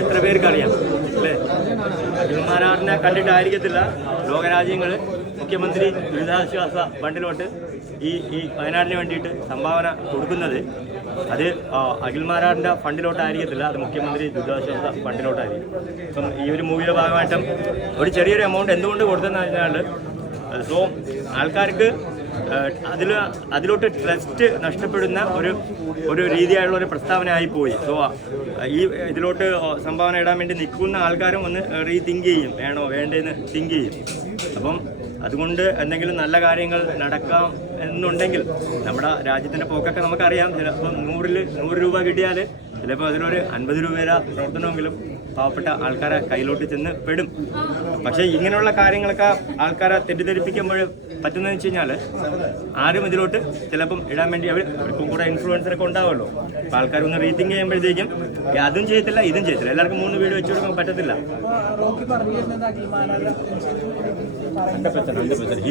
എത്ര പേർക്ക് അറിയാം അല്ലേ? അഖിൽമാരാറിനെ കണ്ടിട്ടായിരിക്കത്തില്ല. ലോകരാജ്യങ്ങൾ മുഖ്യമന്ത്രി ദുരിതാശ്വാസ ഫണ്ടിലോട്ട് ഈ ഈ വയനാടിന് വേണ്ടിയിട്ട് സംഭാവന കൊടുക്കുന്നത്. അത് അഖിൽ അഖിൽമാരാറിന്റെ ഫണ്ടിലോട്ടായിരിക്കത്തില്ല അത് മുഖ്യമന്ത്രി ദുരിതാശ്വാസ ഫണ്ടിലോട്ടായിരിക്കും. ഇപ്പം ഈ ഒരു മൂവിയുടെ ഭാഗമായിട്ടും ഒരു ചെറിയൊരു എമൗണ്ട് എന്തുകൊണ്ട് കൊടുത്തെന്ന് പറഞ്ഞാൽ സോ ആൾക്കാർക്ക് അതിൽ അതിലോട്ട് ട്രസ്റ്റ് നഷ്ടപ്പെടുന്ന ഒരു ഒരു രീതിയായുള്ള ഒരു പ്രസ്താവന ആയിപ്പോയി സോ ഈ ഇതിലോട്ട് സംഭാവന ഇടാൻ വേണ്ടി നിൽക്കുന്ന ആൾക്കാരും ഒന്ന് റീതിങ്ക് ചെയ്യും. വേണോ വേണ്ടേന്ന് തിങ്ക് ചെയ്യും. അപ്പം അതുകൊണ്ട് എന്തെങ്കിലും നല്ല കാര്യങ്ങൾ നടക്കാം എന്നുണ്ടെങ്കിൽ നമ്മുടെ രാജ്യത്തിന്റെ പോക്കൊക്കെ നമുക്കറിയാം. ചിലപ്പോൾ നൂറിൽ നൂറ് രൂപ കിട്ടിയാൽ ചിലപ്പോൾ അതിലൊരു അൻപത് രൂപയുടെ പ്രവർത്തനമെങ്കിലും പാവപ്പെട്ട ആൾക്കാരെ കയ്യിലോട്ട് ചെന്ന് പെടും. പക്ഷേ ഇങ്ങനെയുള്ള കാര്യങ്ങളൊക്കെ ആൾക്കാരെ തെറ്റിദ്ധരിപ്പിക്കുമ്പോൾ പറ്റുന്നതെന്ന് വെച്ച് കഴിഞ്ഞാൽ ആരും ഇതിലോട്ട് ചിലപ്പം ഇടാൻ വേണ്ടി അവർ അവർക്കും കൂടെ ഇൻഫ്ലുവൻസറൊക്കെ ഉണ്ടാവുമല്ലോ. അപ്പോൾ ആൾക്കാരൊന്ന് റീത്തിങ് ചെയ്യുമ്പോഴത്തേക്കും അതും ചെയ്യത്തില്ല ഇതും ചെയ്യത്തില്ല. എല്ലാവർക്കും മൂന്ന് വീട് വെച്ച് കൊടുക്കാൻ പറ്റത്തില്ല. Hundred percent hundred percent